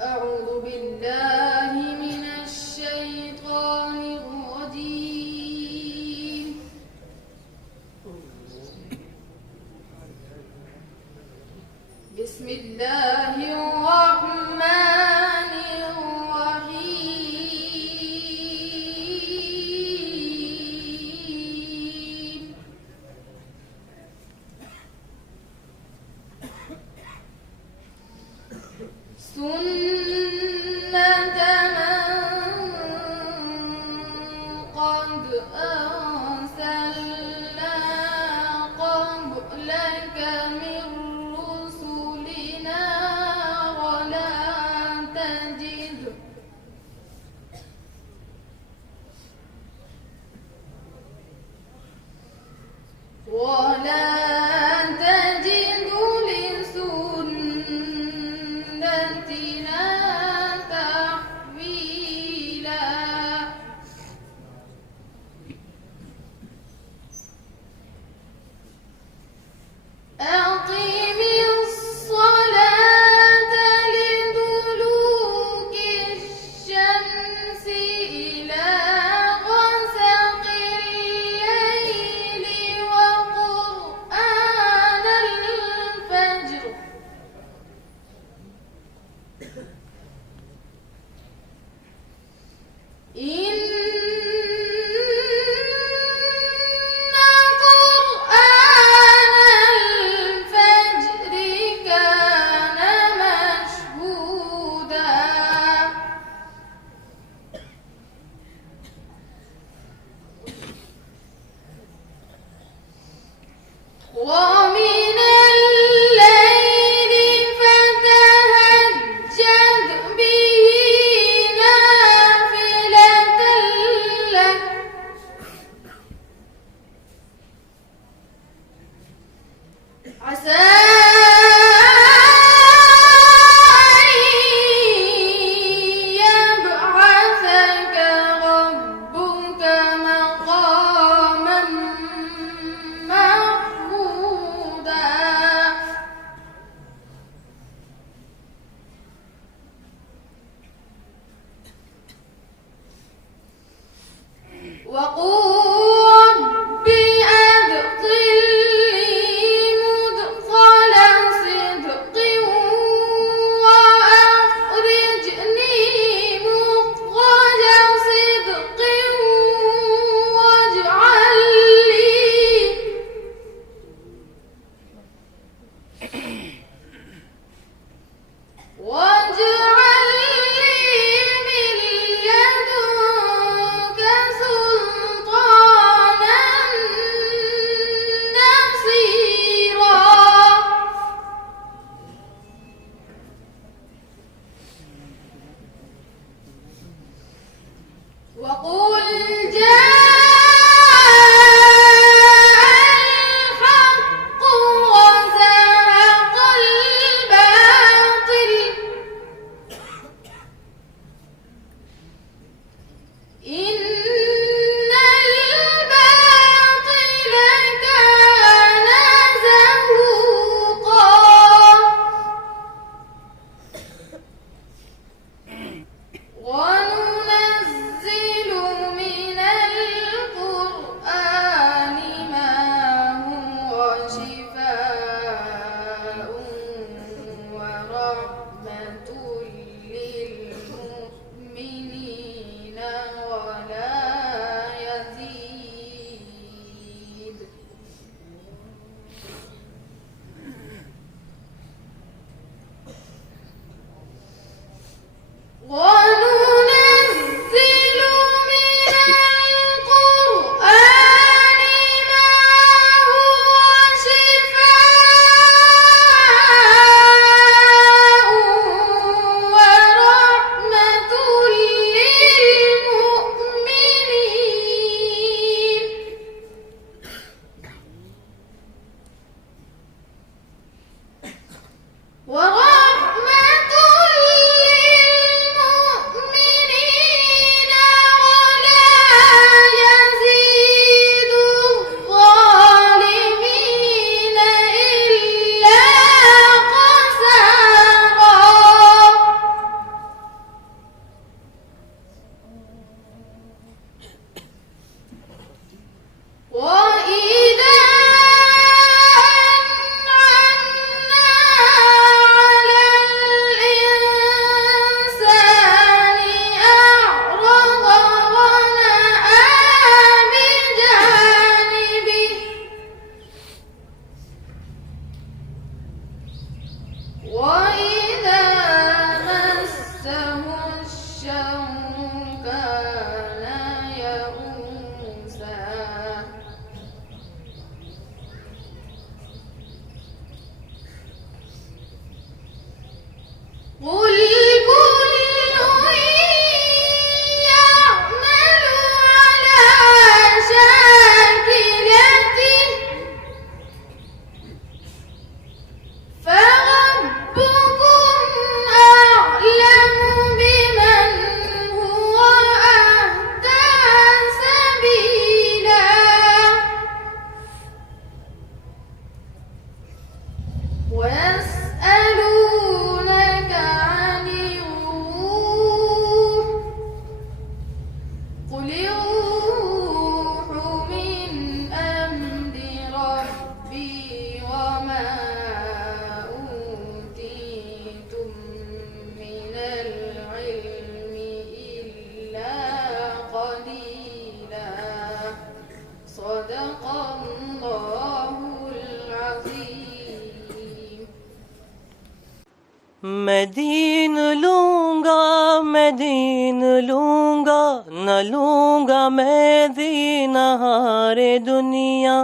أعوذ بالله من الشيطان الرجيم. بسم الله الرحمن الرحيم. سنة من قد أرسلنا قبلك من رسلنا ولا تجد لسنتنا تحويلا. أقم الصلاة لدلوك الشمس إلى غسق الليل وقرآن الفجر إن قرآن الفجر كان مشهودا. ومن الليل فتهجد به نافلة لك عسى أن يبعثك ربك مقاما محمودا. وقل رب أدخلني مدخل صدق وأخرجني مخرج صدق واجعل لي من لدنك سلطانا نصيرا. وقل جاء الحق وزهق الباطل ويسألونك عن الروح قل الروح من أمر ربي وما أوتيتم من العلم إلا قليلا صدق الله العظيم. میں دین لوں گا نہ لوں گا میں دین ہارے دنیا